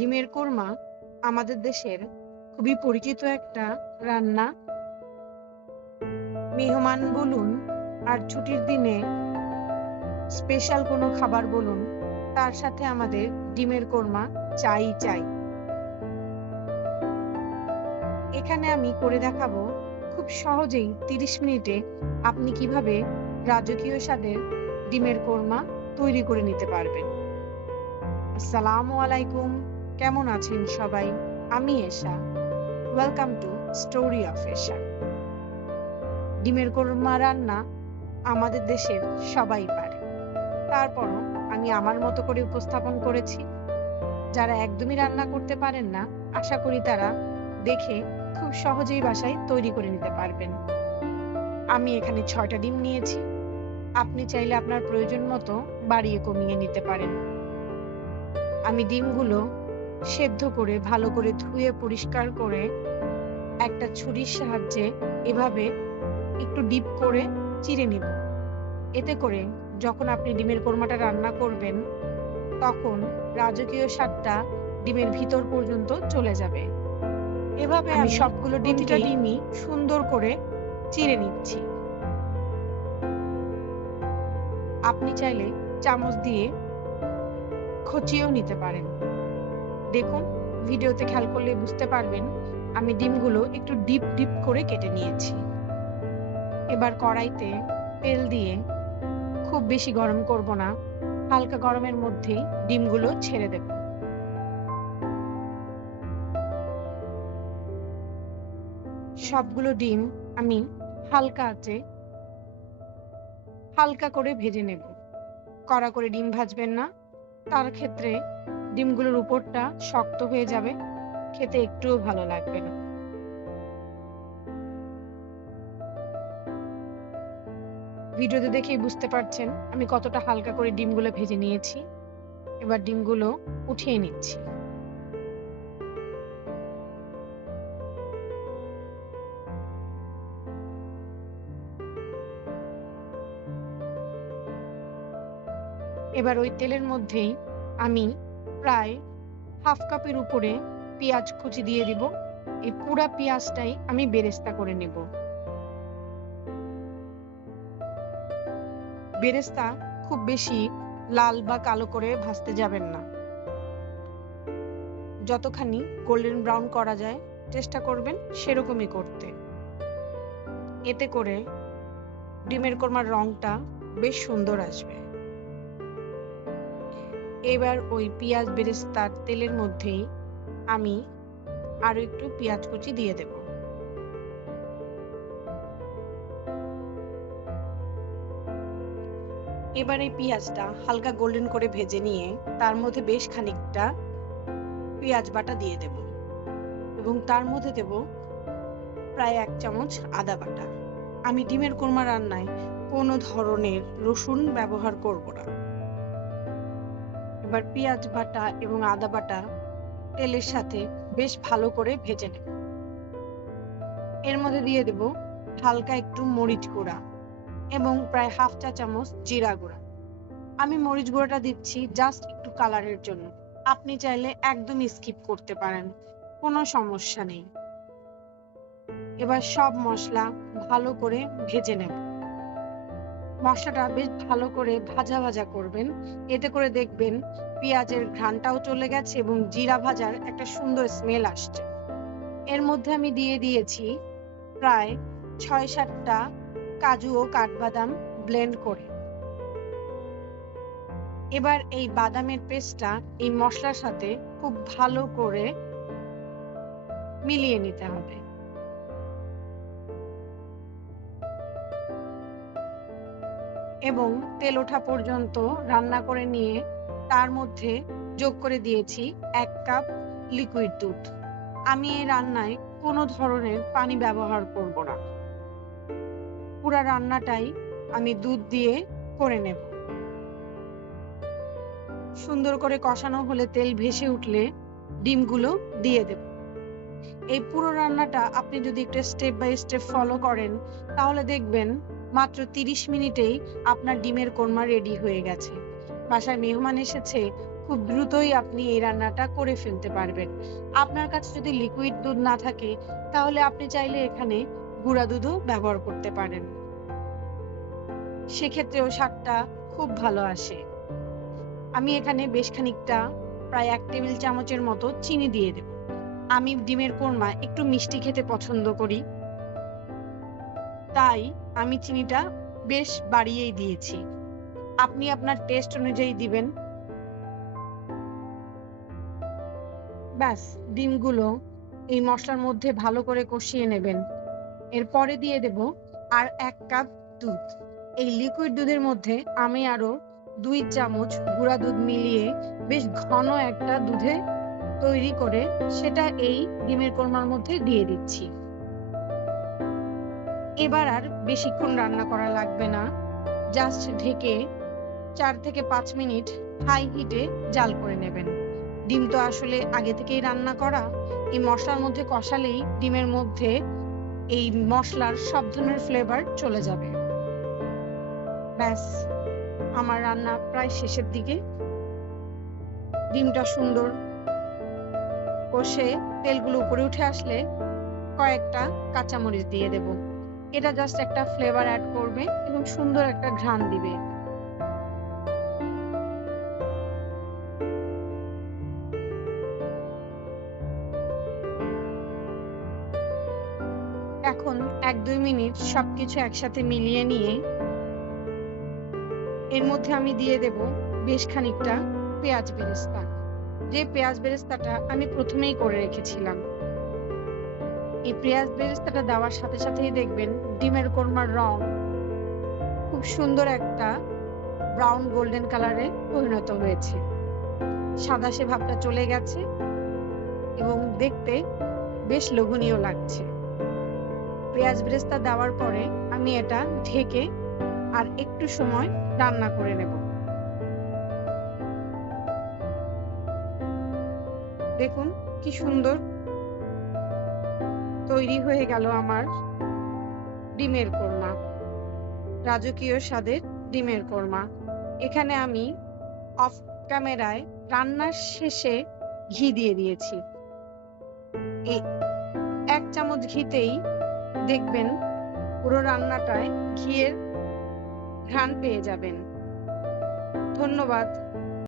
ডিমের কোরমা আমাদের দেশের খুবই পরিচিত একটা রান্না। মেহমান বলুন আর ছুটির দিনে স্পেশাল কোনো খাবার বলুন, তার সাথে আমাদের ডিমের কোরমা চাই। এখানে আমি করে দেখাবো খুব সহজেই ৩০ মিনিটে আপনি কিভাবে রাজকীয় স্বাদের ডিমের কোরমা তৈরি করে নিতে পারবেন। আসসালামু আলাইকুম, কেমন আছেন সবাই? আমি এশা। ওয়েলকাম টু স্টোরি অফ এশা। ডিমের কোরমা রান্না আমাদের দেশের সবাই পারে, তারপরও আমি আমার মতো করে উপস্থাপন করেছি। যারা একদমই রান্না করতে পারেন না, আশা করি তারা দেখে খুব সহজেই বাসায় তৈরি করে নিতে পারবেন। আমি এখানে ৬টা ডিম নিয়েছি। আপনি চাইলে আপনার প্রয়োজন মতো বাড়িয়ে কমিয়ে নিতে পারেন। আমি ডিমগুলো সেদ্ধ করে ভালো করে ধুয়ে পরিষ্কার করে একটা ছুরির সাহায্যে এভাবে একটু ডিপ করে চিড়ে নিব। এতে করে যখন আপনি ডিমের কোরমাটা রান্না করবেন, তখন রাজকীয় স্বাদটা ডিমের ভিতর পর্যন্ত চলে যাবে। এভাবে আমি সবগুলো প্রতিটা ডিমই সুন্দর করে চিড়ে নিচ্ছি। আপনি চাইলে চামচ দিয়ে খচিয়েও নিতে পারেন। দেখুন, ভিডিওতে খেয়াল করলে বুঝতে পারবেন আমি ডিমগুলো একটু ডিপ করে কেটে নিয়েছি। এবার কড়াইতে তেল দিয়ে খুব বেশি গরম করব না, হালকা গরমের মধ্যেই ডিমগুলো ছেড়ে দেব। সবগুলো ডিম আমি হালকা আঁচে হালকা করে ভেজে নেব। কড়া করে ডিম ভাজবেন না, তার ক্ষেত্রে ডিমগুলোর উপরটা শক্ত হয়ে যাবে, খেতে একটুও ভালো লাগবে না। ভিডিওতে দেখেই বুঝতে পারছেন আমি কতটা হালকা করে ডিমগুলো ভেজে নিয়েছি। এবার ডিমগুলো উঠিয়ে নিচ্ছি। এবার ওই তেলের মধ্যেই আমি প্রায় হাফ কাপের উপরে পেঁয়াজ কুচি দিয়ে দিব। এই পুরা পেঁয়াজটাই আমি বেরেস্তা করে নেব। বেরেস্তা খুব বেশি লাল বা কালো করে ভাজতে যাবেন না। যতখানি গোল্ডেন ব্রাউন করা যায় চেষ্টা করবেন সেরকমই করতে। এতে করে ডিমের কোরমার রংটা বেশ সুন্দর আসবে। এবার ওই পেঁয়াজ বেরেস্তার তেলের মধ্যেই আমি আরো একটু পেঁয়াজ কুচি দিয়ে দেব। এবার এই পেঁয়াজটা হালকা গোল্ডেন করে ভেজে নিয়ে তার মধ্যে বেশ খানিকটা পেঁয়াজ বাটা দিয়ে দেব এবং তার মধ্যে দেব প্রায় ১ চামচ আদা বাটা। আমি ডিমের কোরমা রান্নায় কোনো ধরনের রসুন ব্যবহার করব না। এবার পেঁয়াজ বাটা এবং আদা বাটা তেলের সাথে বেশ ভালো করে ভেজে নেব। এর মধ্যে দিয়ে দেব হালকা একটু মরিচ গুঁড়া এবং প্রায় হাফ চা চামচ জিরা গুঁড়া। আমি মরিচ গুঁড়াটা দিচ্ছি জাস্ট একটু কালারের জন্য। আপনি চাইলে একদমই স্কিপ করতে পারেন, কোনো সমস্যা নেই। এবার সব মশলা ভালো করে ভেজে নেব। মশলাটা বেশ ভালো করে ভাজা করবেন। এতে করে দেখবেন পেঁয়াজের ঘ্রাণটাও চলে গেছে এবং জিরা ভাজার একটা সুন্দর স্মেল আসছে। এর মধ্যে আমি দিয়ে দিয়েছি প্রায় ৬-৭টা কাজু ও কাঠবাদাম ব্লেন্ড করে। এবার এই বাদামের পেস্টটা এই মশলার সাথে খুব ভালো করে মিলিয়ে নিতে হবে। এবং তেল ওঠা পর্যন্ত রান্না করে নিয়ে তার মধ্যে যোগ করে দিয়েছি ১ কাপ লিকুইড দুধ। আমি এই রান্নায় কোনো ধরনের পানি ব্যবহার করব না। পুরা রান্নাটাই আমি দুধ দিয়ে করে নেব। সুন্দর করে কষানো হলে তেল ভেসে উঠলে ডিমগুলো দিয়ে দেব। এই পুরো রান্নাটা আপনি যদি একটু স্টেপ বাই স্টেপ ফলো করেন, তাহলে দেখবেন মাত্র ৩০ মিনিটেই আপনার ডিমের কোরমা রেডি হয়ে গেছে। বাসায় মেহমান এসেছে, খুব দ্রুতই আপনি এই রান্নাটা করে ফেলতে পারবেন। আপনার কাছে যদি লিকুইড দুধ না থাকে তাহলে আপনি চাইলে এখানে গুঁড়া দুধও ব্যবহার করতে পারেন। সেক্ষেত্রেও স্বাদটা খুব ভালো আসে। আমি এখানে বেশ খানিকটা প্রায় ১ টেবিল চামচের মতো চিনি দিয়ে দেব। আমি ডিমের কোরমা একটু মিষ্টি খেতে পছন্দ করি। তাই আমি চিনিটা বেশ বাড়িয়েই দিয়েছি। আপনি আপনার টেস্ট অনুযায়ী দিবেন। ব্যাস, ডিমগুলো এই মসলার মধ্যে ভালো করে কষিয়ে নেবেন। এরপরে দিয়ে দেব আর ১ কাপ দুধ। এই লিকুইড দুধের মধ্যে আমি আরো ২ চামচ গুঁড়া দুধ মিলিয়ে বেশ ঘন একটা দুধে তৈরি করে সেটা এই ডিমের কোরমার মধ্যে দিয়ে দিচ্ছি। এবার আর বেশিক্ষণ রান্না করা লাগবে না। জাস্ট ঢেকে ৪ থেকে ৫ মিনিট হাই হিটে জাল করে নেবেন। ডিম তো আসলে আগে থেকেই রান্না করা। এই মসলার মধ্যে কষালেই ডিমের মধ্যে এই মসলার সব ধরনের ফ্লেভার চলে যাবে। ব্যাস, আমার রান্না প্রায় শেষের দিকে। ডিমটা সুন্দর কষে তেলগুলো উপরে উঠে আসলে কয়েকটা কাঁচামরিচ দিয়ে দেব। এটা জাস্ট একটা ফ্লেভার অ্যাড করবে এবং সুন্দর একটা ঘ্রাণ দিবে। এখন ১-২ মিনিট সবকিছু একসাথে মিলিয়ে নিয়ে এর মধ্যে আমি দিয়ে দেব বেশ খানিকটা পেঁয়াজ বেরেস্তা। যে পেঁয়াজ বেরেস্তাটা আমি প্রথমেই করে রেখেছিলাম। এই পেঁয়াজ বেরেস্তাটা দেওয়ার সাথে সাথেই দেখবেন ডিমের কোরমার রং খুব সুন্দর একটা ব্রাউন গোল্ডেন কালারে পরিণত হয়েছে। সাদাসে ভাবটা চলে গেছে এবং দেখতে বেশ লোভনীয় লাগছে। পেঁয়াজ বেরেস্তা দেওয়ার পরে আমি এটা ঢেকে আর একটু সময় রান্না করে নেব। দেখুন কি সুন্দর তৈরি হয়ে গেল আমার ডিমের কোরমা। রাজকীয় স্বাদের ডিমের কোরমা। এখানে আমি অফ ক্যামেরায় রান্নার শেষে ঘি দিয়ে দিয়েছি। এই ১ চামচ ঘিতেই দেখবেন পুরো রান্নাটায় ঘিয়ের ঘ্রাণ পেয়ে যাবেন। ধন্যবাদ।